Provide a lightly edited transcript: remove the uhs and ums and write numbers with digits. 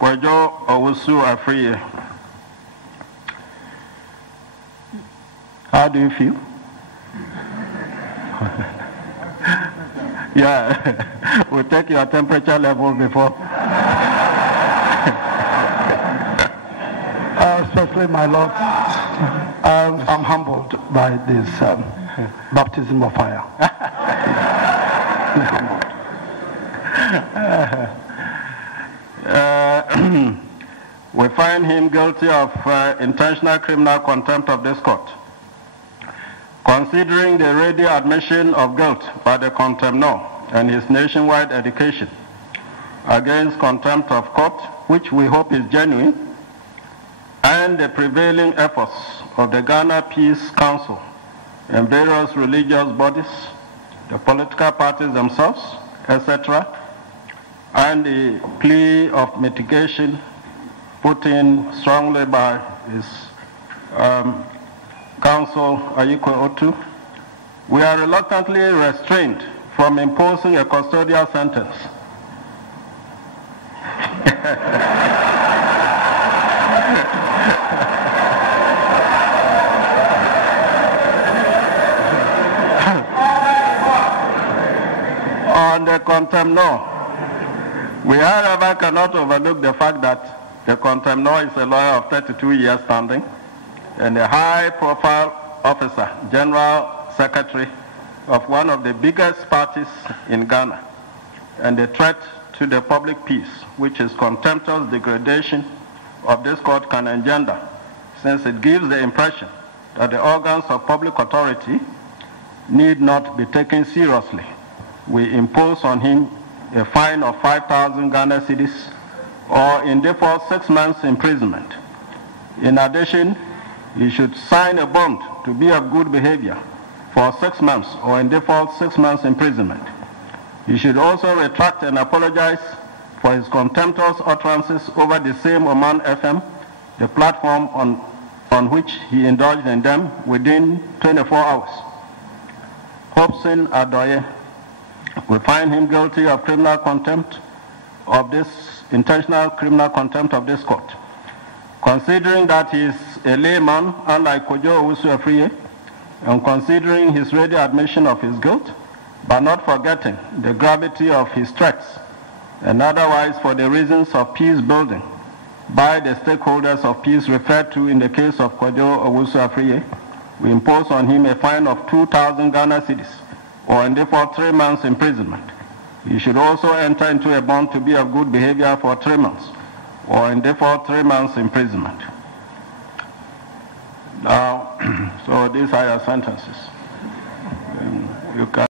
Kwadwo Owusu Afriyie. How do you feel? Yeah, we'll take your temperature level before. Especially, my Lord, I'm humbled by this baptism of fire. We find him guilty of intentional criminal contempt of this court. Considering the ready admission of guilt by the contemnor and his nationwide education against contempt of court, which we hope is genuine, and the prevailing efforts of the Ghana Peace Council and various religious bodies, the political parties themselves, etc., and the plea of mitigation put in strongly by his counsel, Nii Ayikoi Otoo, we are reluctantly restrained from imposing a custodial sentence. On the contemnor, we however cannot overlook the fact that the contemnor is a lawyer of 32 years standing and a high-profile officer, general secretary of one of the biggest parties in Ghana, and a threat to the public peace, which is contemptuous degradation of this court can engender, since it gives the impression that the organs of public authority need not be taken seriously. We impose on him a fine of 5,000 Ghana cedis, or in default 6 months imprisonment. In addition, he should sign a bond to be of good behavior for 6 months, or in default 6 months imprisonment. He should also retract and apologize for his contemptuous utterances over the same Oman FM, the platform on which he indulged in them, within 24 hours. Hopeson Adorye, we find him guilty of criminal contempt of this intentional criminal contempt of this court. Considering that he is a layman, unlike Kwadwo Owusu Afriyie, and considering his ready admission of his guilt, but not forgetting the gravity of his threats, and otherwise for the reasons of peace building by the stakeholders of peace referred to in the case of Kwadwo Owusu Afriyie, we impose on him a fine of 2,000 Ghana cedis, or in default 3 months imprisonment. He should also enter into a bond to be of good behavior for 3 months, or in default 3 months imprisonment. Now, so these are your sentences. You can